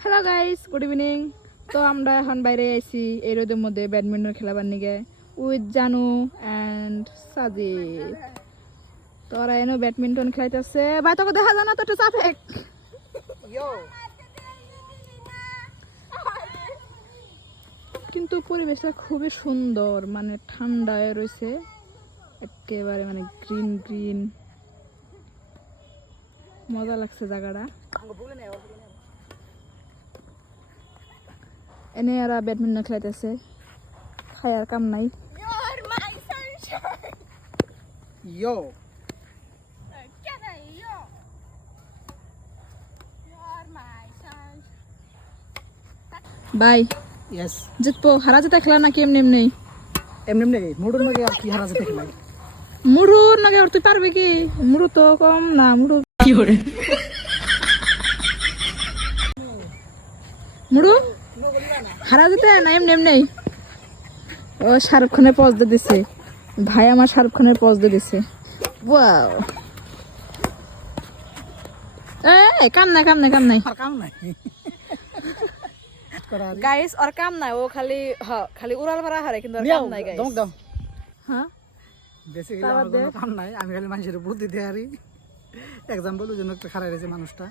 Hello guys, good evening. তো আমরা এখন বাইরে আইছি এই রোদের মধ্যে ব্যাডমিন্টন খেলাবার নিগে উইথ জানু অ্যান্ড সাজিদ। তো ওরা এনে ব্যাডমিন্টন খেলাইতেছে। ভাই তোকে দেখা যায় না তো, একটু চাপে। কিন্তু পরিবেশটা খুবই সুন্দর, মানে ঠান্ডায় রয়েছে একেবারে, মানে গ্রিন গ্রিন, মজা লাগছে জায়গাটা। এনে এরা ব্যাডমিন্টন খেলাইতেছে, খায়ার কাম নাই। বাই यस জিতবো, হারা যেতে খেলা নাকি এমনি এমনি? এমনি এমনি মুডুর মগে আর কি হারা যেতে খেলাই মুড়ুর নাকি তুই পারবি কি? মুড়ু তো কম না, মুড়ু কি করে মুড়ু হারা যেতে না এমনি এমনি। ও শাহরুখ খানের পজ দিয়ে দিছে ভাই, আমার শাহরুখ খানের পজ দিয়ে দিছে। ওয়াও, এই কাম নাই কাম নাই কাম নাই আর কাম নাই গাইস, আর কাম নাই। ও খালি খালি উড়াল মারা হারে, কিন্তু আর কাম নাই গাইস। দমক দাও হ্যাঁ বেসিক্যালি আমার কোনো কাম নাই, আমি খালি মানুষের বুদ্ধি দেয়ারি। এক্সাম্পল ওই জন্য একটা খারাপ হয়েছে মানুষটা।